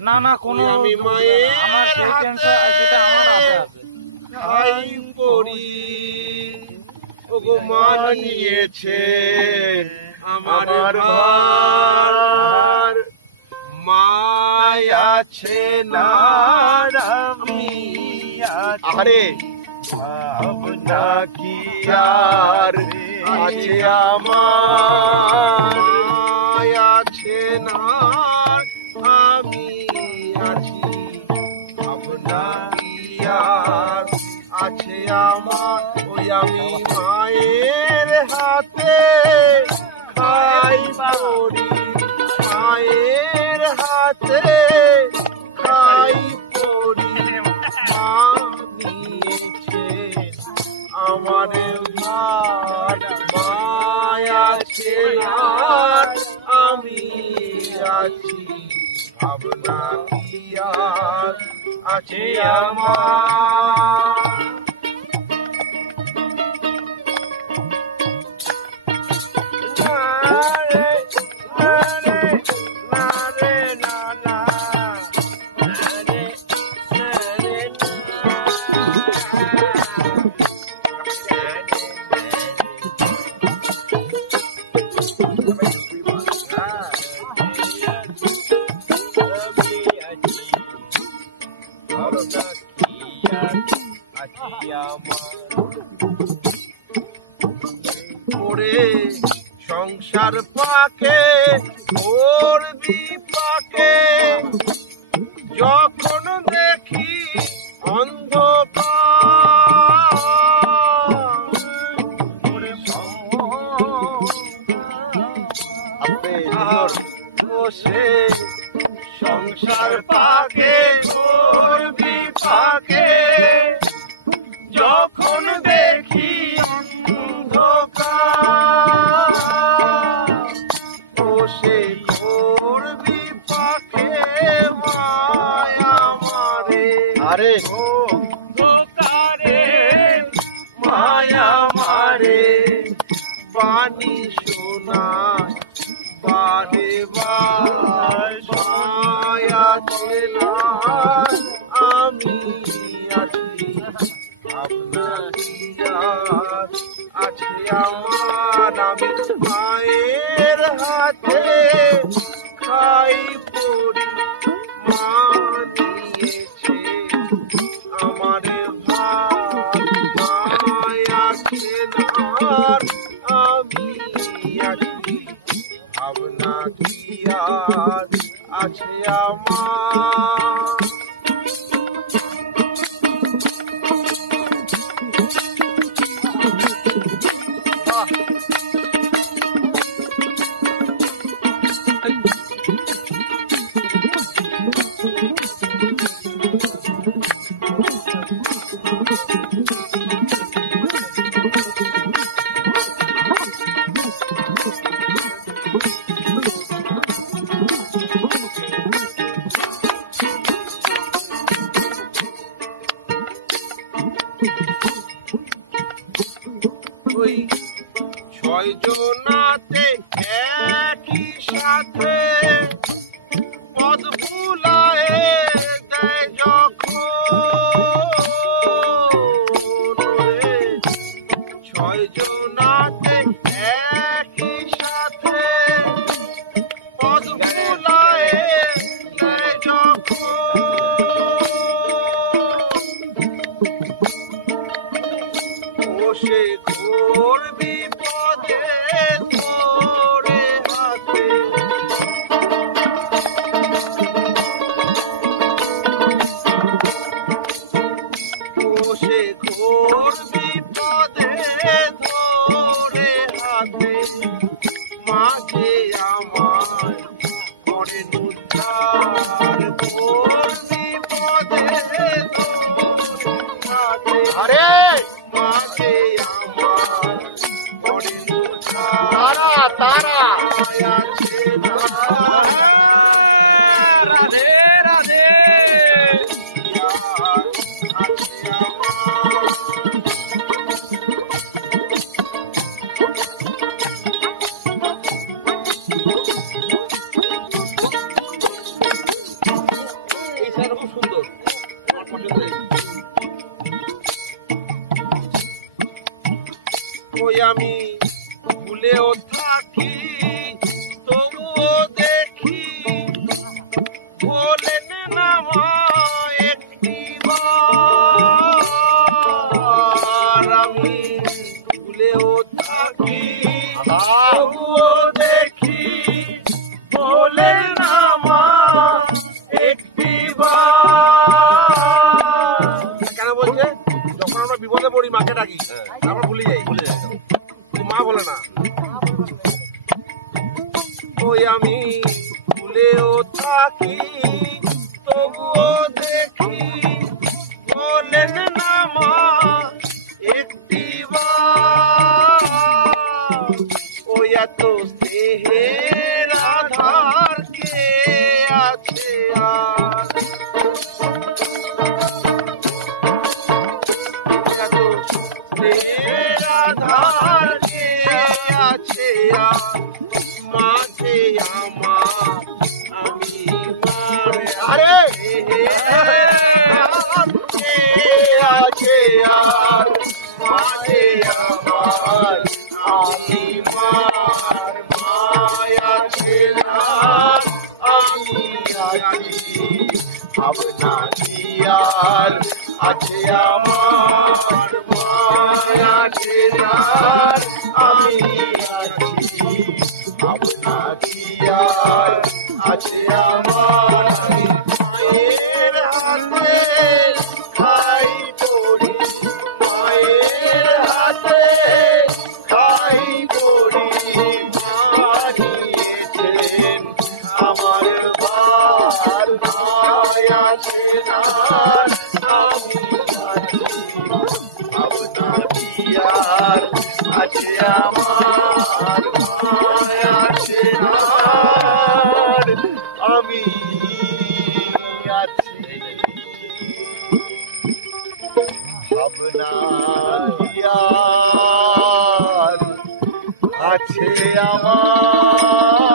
না না কোনো আমি মায়ের আমার সেটা আমার আছে খাই পড়ি ওগো মা নিয়েছে আমার ভার মায় আছে না আমি আরে ভাবনা কি আর আছে আমার মায় আছে না আমি আছি ভাবনা কি আর আছে আমার ওই আমি মায়ের হাতে খাই পড়ি মায়ের হাতে খাই পড়ি মা নিয়েছে আমার ভার মায়া আছে আর আমি আছি ভাবনা কি আর আছে আমার সংসার পাকে ওর বিপাকে যখন দেখি অন্ধকার বসে সংসার পাকে ওর বিপাকে যখন দেখি বসে ঘোর বিপাকে মায়া মারে আরে ধোকারে মায়া মারে পানি সোনা বারে মায়া চেনা আমি আছি আপনার আছে আমার আমি মায়ের হাতে খাই পড়ি মা নিয়েছে আমার ভার মায়া চেনার আমি আছি ভাবনা কি আর আছে আমার ওই ছয় জনাতে একই সাথে পদ ভুলায় দেয় যখন ছয় জনাতে একই সাথে পদ ভুলায় দেয় যখন বসে ঘোর বিপদে ধরে হাতে বসে ঘোর বিপদে ধরে হাতে মাঝে আমার করে নুদ্ধার ঘোর বিপদে ধরে হাতে আরে মাঝে আমার করে নুদ্ধার তারা আছে রাধে রাধে আছে আমার আমি ভুলেও থাকি তবুও দেখি বলেন না মা একটিবার আমি ভুলেও থাকি তবুও দেখি বলেন না মা একটিবার। কেন বলছে যখন আমরা বিপদে পড়ি মাকে ডাকি আমরা ভুলে যাই মা বলে না। ওই আমি ভুলেও থাকি তবুও দেখি বলেন না মা একটিবার। ওই এত স্নেহের আধার কে আছে আর এত স্নেহের আধার কে আছে আর মাঝে আমার আমি মারে আরে কে আছে আর মাঝে আমার আমি মার মায়া ছেলার আমি আছি ভাবনা দিয়ার আছে আমার মায়া ছেলার আমি আছি ভাবনা দিয়ার আছে আমার মায়ের হাতে খাই পড়ি মায়ের হাতে খাই পড়ি মারিয়েছেন আমার বার মায়া ছেলার আমি আছি ভাবনা দিয়ার আছে আমার মায়া ছেলার আমি আছি ভাবনা দিয়ার আছে আমার